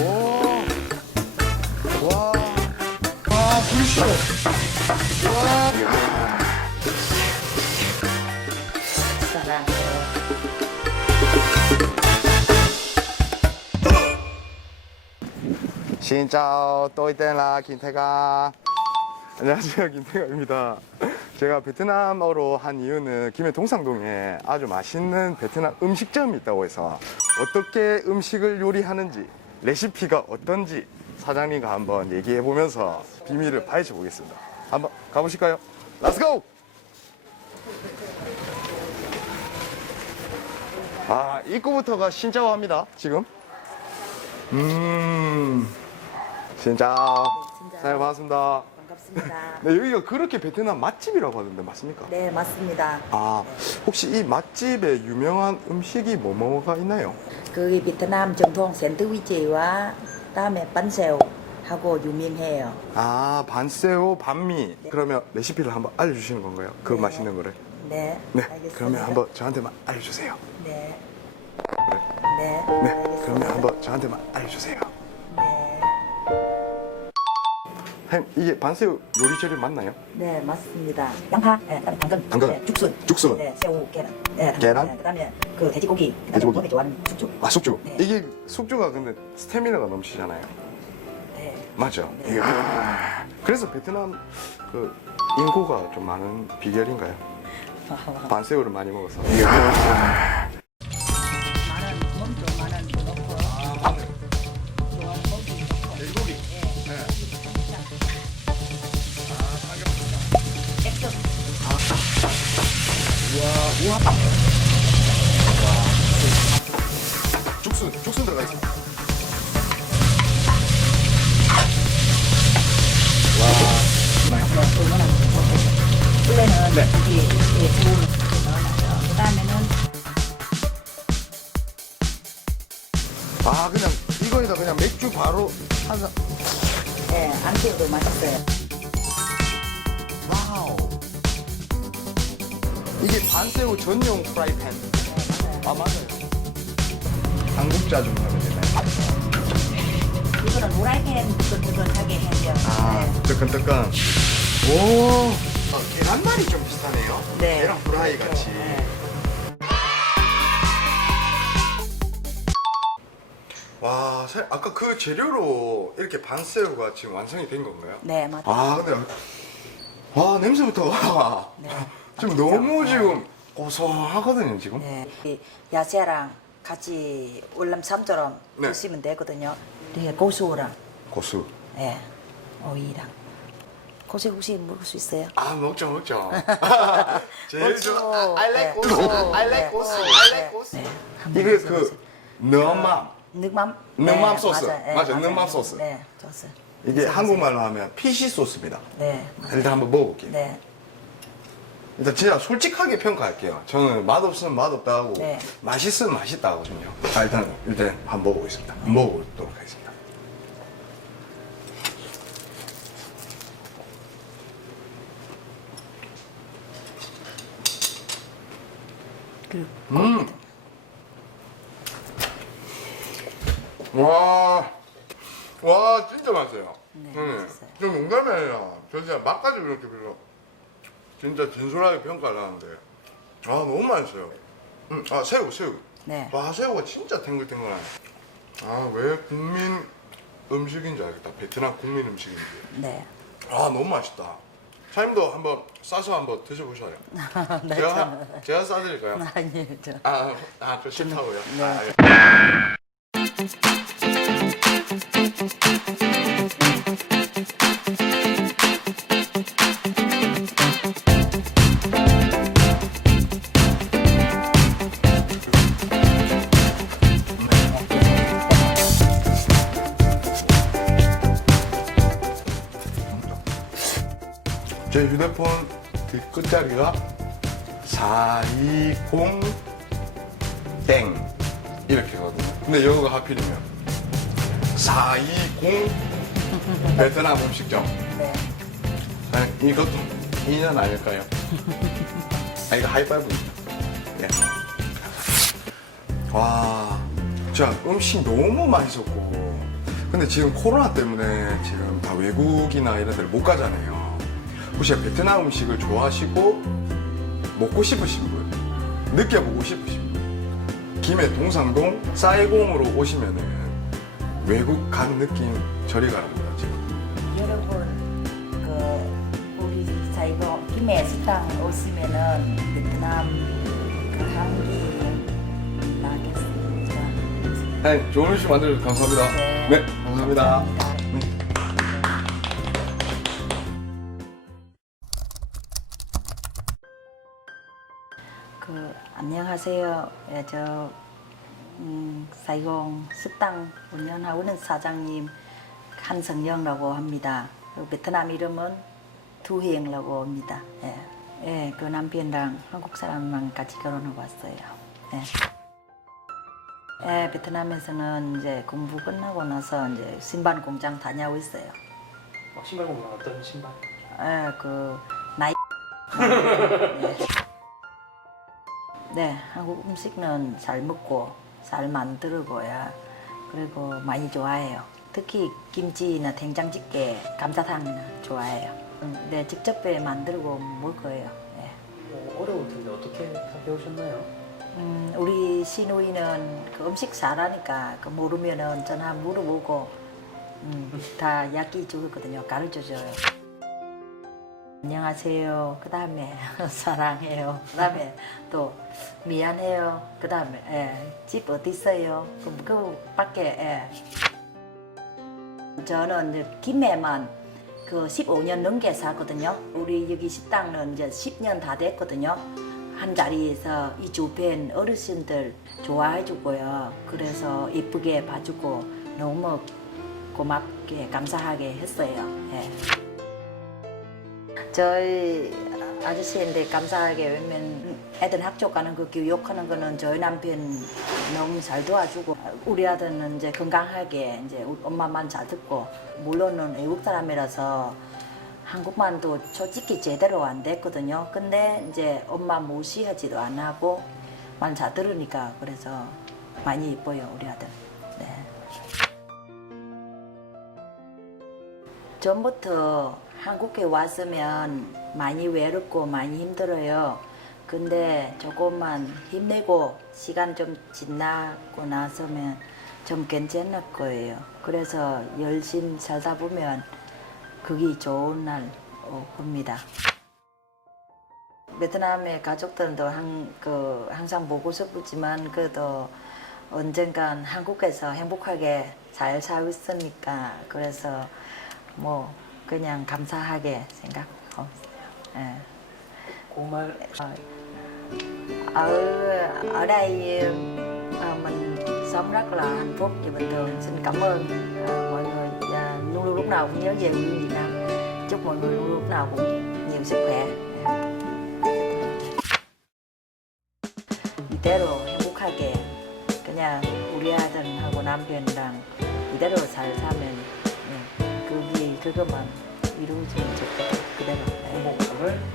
오. 와. 와, 불쇼. 와. 사랑해요. 신짜오 또이땐라 김태가 안녕하세요 김태가입니다 제가 베트남어로 한 이유는 김해 동상동에 아주 맛있는 베트남 음식점이 있다고 해서 어떻게 음식을 요리하는지 레시피가 어떤지 사장님과 한번 얘기해 보면서 비밀을 파헤쳐 보겠습니다 한번 가보실까요? 렛츠고! 아 입구부터가 신짜오 합니다 지금 음 진짜 네 반갑습니다 반갑습니다. 네 여기가 그렇게 베트남 맛집이라고 하던데 맞습니까? 네, 맞습니다. 아 혹시 이 맛집에 유명한 음식이 뭐뭐가 있나요? 그 베트남 정통 샌드위치와 다음에 반새우 하고 유명해요. 아 반새우 반미 그러면 레시피를 한번 알려주시는 건가요? 그 네. 맛있는 거를 네, 네 알겠습니다. 그러면 한번 저한테만 알려주세요 네. 네, 네 알겠습니다. 그러면 한번 저한테만 알려주세요 햄 이게 반새우 요리조리 맞나요? 네, 맞습니다. 양파, 네, 그다음에 당근, 당근. 네, 죽순, 죽순. 네, 새우, 계란, 네, 계란? 네, 그다음에 그 돼지고기, 그다음에 돼지고기. 몸에 좋아하는 숙주. 아 숙주 네. 이게 숙주가 근데 스태미나가 넘치잖아요 네, 맞죠? 네. 이야. 그래서 베트남 그 인구가 좀 많은 비결인가요? 반새우를 많이 먹어서. 이야. 죽순, 죽순 들어가 있습니다. 원래는 네. 이렇게 넣어놔요. 그 다음에는 아 그냥 이거에다 그냥 맥주 바로 한 잔. 네, 안 띄워도 맛있어요. 와우. 이게 반새우 전용 프라이팬. 네. 아 맞아요. 한국자 좀 하면 되나요? 이거는 후라이팬 뜨끈뜨끈하게 해요. 아 뜨끈뜨끈. 오. 어, 계란말이 좀 비슷하네요. 네. 계란 프라이 같이. 네. 와, 사- 아까 그 재료로 이렇게 반새우가 지금 완성이 된 건가요? 네, 맞아요. 아, 근데 와 냄새부터가 네. 지금? 너무 네. 지금 고소하거든요 지금. 네. 이 야채랑 같이 월남쌈처럼 네. 드시면 되거든요. 이게 고수랑, 고수. 네, 오이랑. 고수 혹시 먹을 수 있어요? 아 먹죠 먹죠. 제일 고수. 좋아. I like 네. 고수. I like 네. 고수. 네. I like 고수. 네. 한번 이게 드셔보세요. 그 너맘. 늑맘? 늑맘 소스. 맞아요. 네, 맞아요. 맞아요. 늑맘 소스. 네, 소스. 이게. 한국말로 하면 피시 소스입니다. 네. 일단 한번 먹어볼게요. 네, 일단 진짜 솔직하게 평가할게요. 저는 맛없으면 맛없다 하고 네. 맛있으면 맛있다 하거든요. 아, 일단 일단 한번 먹어보겠습니다. 먹어보도록 하겠습니다. 음. 와, 와 진짜 맛있어요. 네, 음. 맛있어요. 저 농담이 아니라 저 진짜 맛까지 그렇게 별로 진짜 진솔하게 평가를 하는데 아 너무 맛있어요. 음, 아 새우 새우. 네. 와 새우가 진짜 탱글탱글하네. 아왜 국민 음식인 줄 알겠다. 베트남 국민 음식인지. 네. 아 너무 맛있다. 사장님도 한번 싸서 한번 드셔보셔요. 네, 제가 제가 싸드릴까요? 아니, 저. 아, 아, 저 싫다고요? 네. 아, 예. 휴대폰 뒷 끝자리가 420땡 이렇게 거든요. 근데 여기가 하필이면 420 베트남 음식점. 네. 아, 이것도 인연 아닐까요? 아 이거 하이파이브입니다. 예. 와 자 음식 너무 맛있었고 근데 지금 코로나 때문에 지금 다 외국이나 이런 데를 못 가잖아요 혹시 베트남 음식을 좋아하시고 먹고 싶으신 분 느껴보고 싶으신 분 김해 동상동 사이공으로 오시면은 외국 간 느낌 저리 가랍니다 지금 여러분 그 우리 사이고 김해 식당 오시면은 베트남 그 향기 나겠습니다. 네, 좋은 음식 만들어주셔서 감사합니다 네. 네 감사합니다 안녕하세요. 예, 저 음, 사이공 식당 운영하고 있는 사장님 한성영라고 합니다. 그 베트남 이름은 두희행라고 합니다. 예. 예, 그 남편랑 한국 사람만 같이 결혼하고 왔어요. 예. 예, 베트남에서는 이제 공부 끝나고 나서 이제 신발 공장 다녀오고 있어요. 어, 신발 공장 어떤 신발? 예, 그 나이. 네. 네, 한국 음식은 잘 먹고 잘 만들고요. 그리고 많이 좋아해요. 특히 김치나 된장찌개, 감자탕이나 좋아해요. 음, 네, 직접 배 만들고 먹어요. 네. 뭐 어려울 텐데 어떻게 다 배우셨나요? 음, 우리 시누이는 그 음식 잘하니까 그 모르면은 전화 물어보고 음, 다 이야기 주거든요. 가르쳐줘요. 안녕하세요. 그 다음에 사랑해요. 그 다음에 또 미안해요. 그 다음에 예, 집 어디 있어요? 그, 그 밖에 예. 저는 김해만 그 15년 넘게 살거든요. 우리 여기 식당은 이제 10년 다 됐거든요. 한 자리에서 이 주변 어르신들 좋아해 주고요. 그래서 예쁘게 봐주고 너무 고맙게 감사하게 했어요. 예. 저희 아저씨인데 감사하게 왜냐면 애들 학교 가는 그 교육하는 거는 저희 남편 너무 잘 도와주고 우리 아들은 이제 건강하게 이제 엄마만 잘 듣고 물론은 외국 사람이라서 한국말도 솔직히 제대로 안 됐거든요. 근데 이제 엄마 무시하지도 안 하고 말 잘 들으니까 그래서 많이 이뻐요 우리 아들. 네. 전부터 한국에 왔으면 많이 외롭고 많이 힘들어요. 근데 조금만 힘내고 시간 좀 지나고 나서면 좀 괜찮을 거예요. 그래서 열심히 살다 보면 그게 좋은 날올 겁니다. 베트남의 가족들도 한, 그, 항상 보고 싶지만 그래도 언젠간 한국에서 행복하게 잘 살고 있으니까 그래서 뭐 그냥 감사하게 생각하고 있어요. 예. 고말 ở ở đây à, mình sống rất là hạnh phúc và bình thường xin cảm ơn à, mọi người và luôn luôn lúc nào cũng nhớ về quê hương Việt Nam chúc mọi người luôn lúc nào cũng nhiều sức khỏe 이대로 행복하게 그냥 우리 아들하고 남편이랑 이대로 잘 사면 예, 그것만 이루어지면 좋겠다 그대로 예. 행복함을